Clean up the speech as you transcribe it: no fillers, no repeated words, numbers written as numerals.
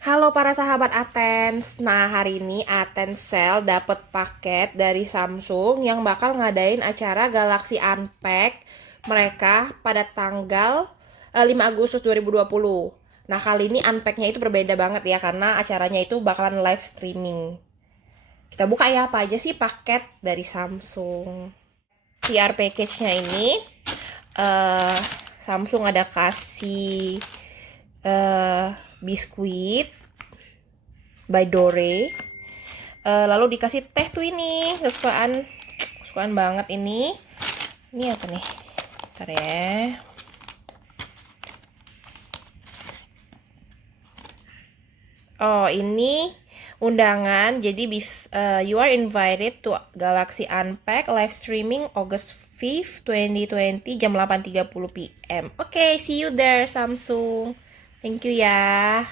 Halo para sahabat Athens. Nah, hari ini Athens Sale dapat paket dari Samsung yang bakal ngadain acara Galaxy Unpack mereka pada tanggal 5 Agustus 2020. Nah, kali ini Unpack-nya itu berbeda banget ya karena acaranya itu bakalan live streaming. Kita buka ya apa aja sih paket dari Samsung. PR package-nya ini eh Samsung ada kasih eh biskuit by Dore. Lalu dikasih teh tuh ini kesukaan banget ini. Ini apa nih? Bentar ya. Oh, ini undangan. Jadi you are invited to Galaxy Unpack live streaming August 5th, 2020 jam 8.30 PM. Oke, see you there Samsung. Thank you ya.